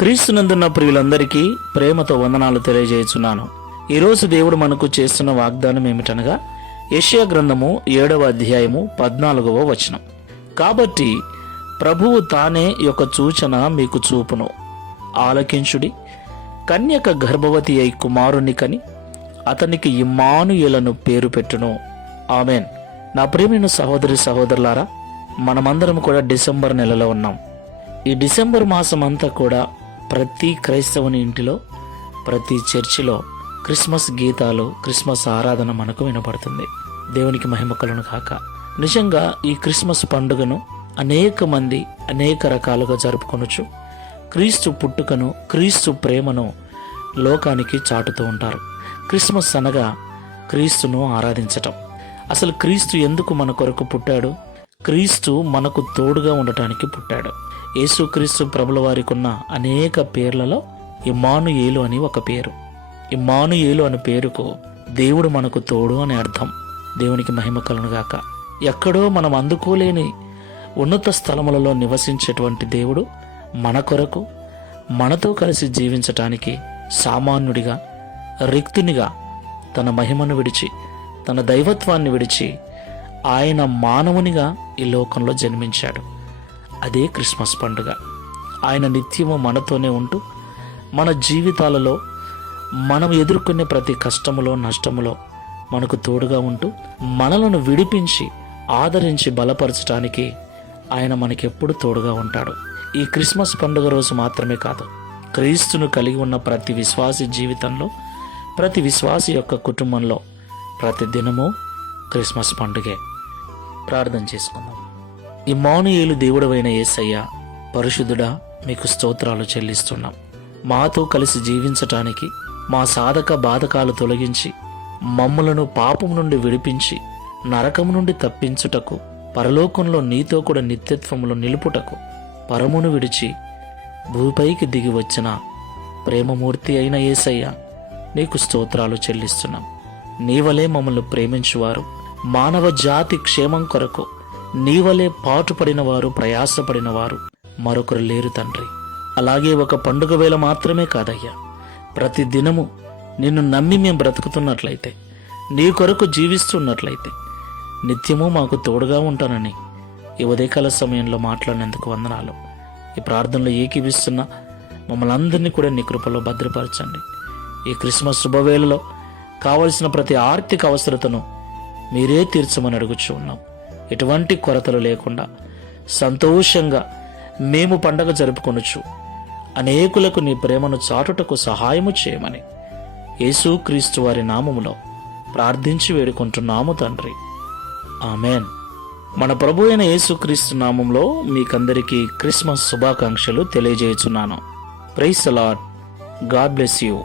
క్రీస్తునందున్న ప్రియులందరికీ ప్రేమతో వందనాలు తెలియజేస్తున్నాను. ఈరోజు దేవుడు మనకు చేస్తున్న వాగ్దానం ఏమిటనగా యెషయా గ్రంథము 7వ అధ్యాయము 14వ వచనం. కాబట్టి ప్రభువు తానే యొక్క సూచన మీకు చూపును, ఆలకించుడి. కన్యక గర్భవతి అయి కుమారుని కని అతనికి ఇమ్మానుయేలను పేరు పెట్టును. ఆమెన్. నా ప్రియమైన సహోదరి సహోదరులారా, మనమందరం కూడా డిసెంబర్ నెలలో ఉన్నాం. ఈ డిసెంబర్ మాసం అంతా కూడా ప్రతి క్రైస్తవుని ఇంటిలో, ప్రతి చర్చిలో క్రిస్మస్ గీతాలు, క్రిస్మస్ ఆరాధన మనకు వినపడుతుంది. దేవునికి మహిమ కలుగును గాక. నిజంగా ఈ క్రిస్మస్ పండుగను అనేక మంది అనేక రకాలుగా జరుపుకొనొచ్చు. క్రీస్తు పుట్టుకను, క్రీస్తు ప్రేమను లోకానికి చాటుతూ ఉంటారు. క్రిస్మస్ అనగా క్రీస్తును ఆరాధించటం. అసలు క్రీస్తు ఎందుకు మన కొరకు పుట్టాడు? క్రీస్తు మనకు తోడుగా ఉండటానికి పుట్టాడు. యేసుక్రీస్తు ప్రభుల వారికి ఉన్న అనేక పేర్లలో ఇమ్మానుయేలు అని ఒక పేరు. ఇమ్మానుయేలు అనే పేరుకు దేవుడు మనకు తోడు అని అర్థం. దేవునికి మహిమ కలుగును గాక. ఎక్కడో మనం అందుకోలేని ఉన్నత స్థలములలో నివసించేటువంటి దేవుడు మన కొరకు, మనతో కలిసి జీవించటానికి సామాన్యుడిగా, రిక్తునిగా తన మహిమను విడిచి, తన దైవత్వాన్ని విడిచి ఆయన మానవునిగా ఈ లోకంలో జన్మించాడు. అదే క్రిస్మస్ పండుగ. ఆయన నిత్యము మనతోనే ఉంటూ మన జీవితాలలో మనం ఎదుర్కొనే ప్రతి కష్టములో, నష్టములో మనకు తోడుగా ఉంటూ మనలను విడిపించి, ఆదరించి బలపరచడానికి ఆయన మనకెప్పుడు తోడుగా ఉంటాడు. ఈ క్రిస్మస్ పండుగ రోజు మాత్రమే కాదు, క్రీస్తును కలిగి ఉన్న ప్రతి విశ్వాసి జీవితంలో, ప్రతి విశ్వాసి యొక్క కుటుంబంలో ప్రతి దినము క్రిస్మస్ పండుగే. ప్రార్థన చేసుకుందాం. ఇమ్మానుయేలు దేవుడవైన యేసయ్య, పరిశుద్ధుడా, మీకు స్తోత్రాలు చెల్లిస్తున్నాం. మాతో కలిసి జీవించటానికి, మా సాధక బాధకాలు తొలగించి, మమ్ములను పాపం నుండి విడిపించి, నరకము నుండి తప్పించుటకు, పరలోకంలో నీతో కూడా నిత్యత్వములో నిలుపుటకు, పరమును విడిచి భూపైకి దిగి వచ్చిన ప్రేమమూర్తి అయిన యేసయ్య, నీకు స్తోత్రాలు చెల్లిస్తున్నాం. నీవలే మమ్మల్ని ప్రేమించువారు, మానవ జాతి క్షేమం కొరకు నీవలే పాటుపడిన వారు, ప్రయాసపడిన వారు మరొకరు లేరు తండ్రి. అలాగే ఒక పండుగ వేళ మాత్రమే కాదయ్యా, ప్రతి దినము నిన్ను నమ్మి మేము బ్రతుకుతున్నట్లయితే, నీ కొరకు జీవిస్తున్నట్లయితే నిత్యము మాకు తోడుగా ఉంటానని ఈ ఉదయకాల సమయంలో మాట్లాడినందుకు వందనాలు. ఈ ప్రార్థనలో ఏకీవిస్తున్న మమ్మల్ని అందరినీ కూడా నీ కృపలో భద్రపరచండి. ఈ క్రిస్మస్ శుభవేళలో కావలసిన ప్రతి ఆర్థిక అవసరతను మీరే తీర్చమని అడుగుచూ ఉన్నాం. ఎటువంటి కొరతలు లేకుండా సంతోషంగా మేము పండగ జరుపుకొనొచ్చు. అనేకులకు నీ ప్రేమను చాటుటకు సహాయము చేయమని యేసుక్రీస్తు వారి నామములో ప్రార్థించి వేడుకుంటున్నాము తండ్రి. ఆమెన్. మన ప్రభు అయిన యేసుక్రీస్తు నామంలో మీకందరికీ క్రిస్మస్ శుభాకాంక్షలు తెలియజేయుచున్నాను. Praise the Lord. God bless you.